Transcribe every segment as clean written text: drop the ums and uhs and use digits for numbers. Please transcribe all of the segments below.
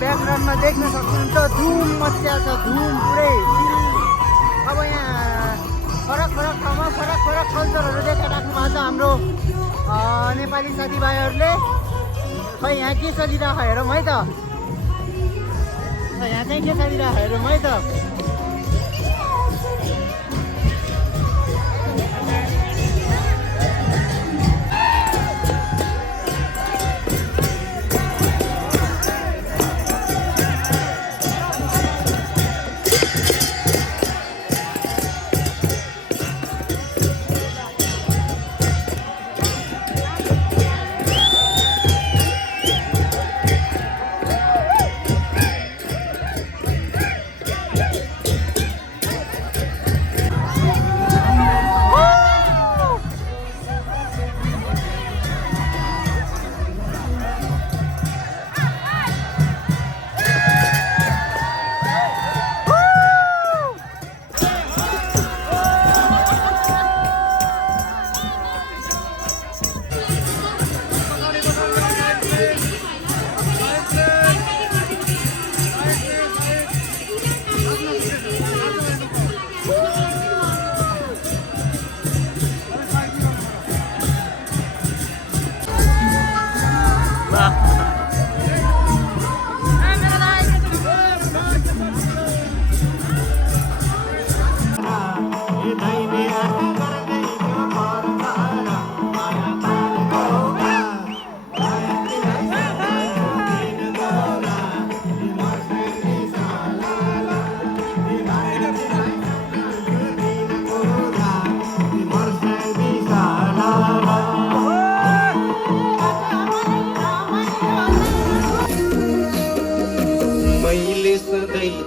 ब्याकग्राउन्डमा देख्न सक्नुहुन्छ धुम मच्या छ, धुम पुरै। अब यहाँ फरक फरक ठाउँमा फरक फरक कल्चरहरू देखाइराख्नु भएको छ हाम्रो नेपाली साथीभाइहरूले। खै यहाँ के चलिरहेको हेरौँ है त, यहाँ चाहिँ के चलिरहेको हेरौँ है त।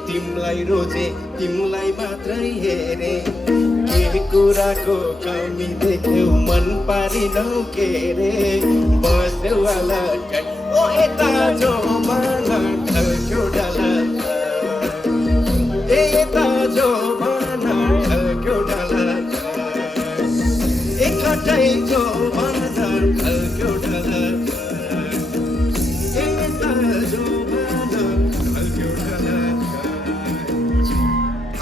तिमलाई रोजे तिमलाई मात्रै हेरे के कुराको कमी देख्यौ मन पारिनौ के रे बस्यौ अलग्गै ओ यता जो मन ढल्क्यो डाला यता जो मन ढल्क्यो डाला एकटै जो मन ढल्क्यो डाला यता जो मन ढल्क्यो डाला।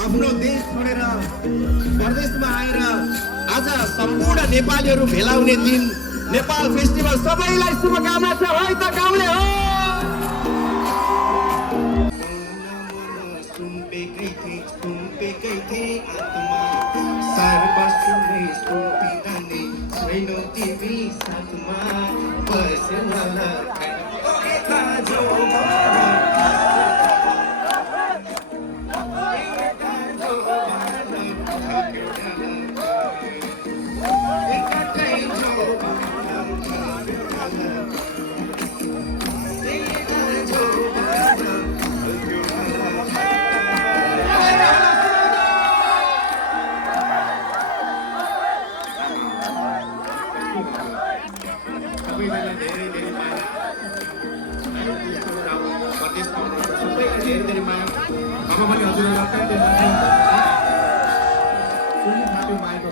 आफ्नो देश छोडेर परदेशमा आएर आज सम्पूर्ण नेपालीहरू भेला हुने दिन नेपाल फेस्टिभल सबैलाई शुभकामना छ है त गाउँले हो। सुम्पेकै थिए आत्मा सारमा सुन्ने सुम्पिँदा नै छैनौ तिमी साथमा बस्यो अलग्गै यता जो Apa